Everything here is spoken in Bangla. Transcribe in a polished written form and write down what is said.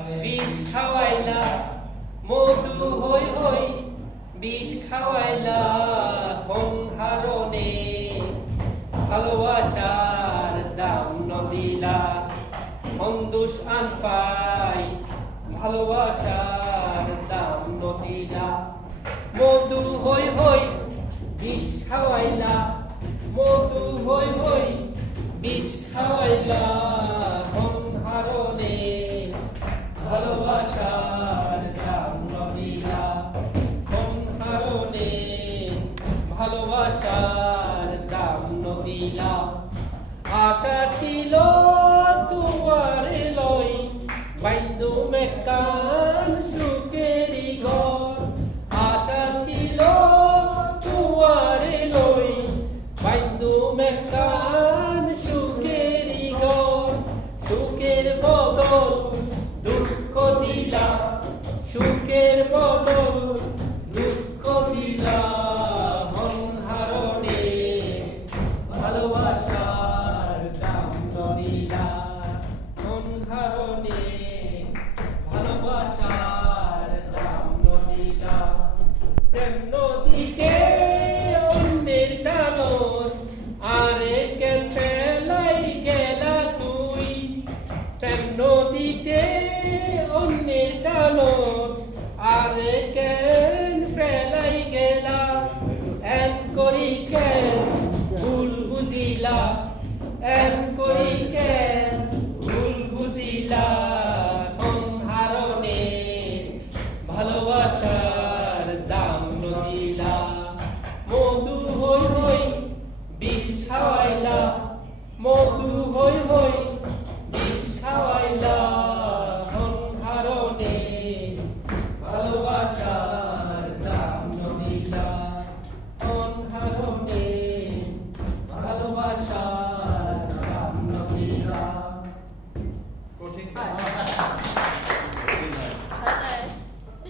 বিষ খাওয়াইলা মধু হই হই বিষ খাওয়াইলা কোন হারণে ভালোবাসার দাম নদিলা মন্দুষ আনপাই ভালোবাসার দাম নদিলা মধু হই হই বিষ খাওয়াইলা মধু হই হই বিষ খাওয়াইলা কোন হারণে ভালোবাসার দাম নদিলা কোন হারণে ভালোবাসার দাম নদিলা আশা ছিল তোমারে লই বাইন্দু মেকান সুখেরি ঘর আশা ছিল তোমারে লই বাইন্দু মেকান সুখেরি ঘর সুখের বদল দুঃখ দিলা সুখের বদল দুঃখ দিলা মন হারণে ভালোবাসার দাম নদিলা মন হারণে ভালোবাসার দাম নদিলা প্রেম নদীতে অন্যের টানন আরে কেন ফেলাই গেলা তুই প্রেম নদীতে অন্যের টানন আরে কেন ফেলাই গেলা এন করি কেন ভুল বুঝিলা এন করি কেন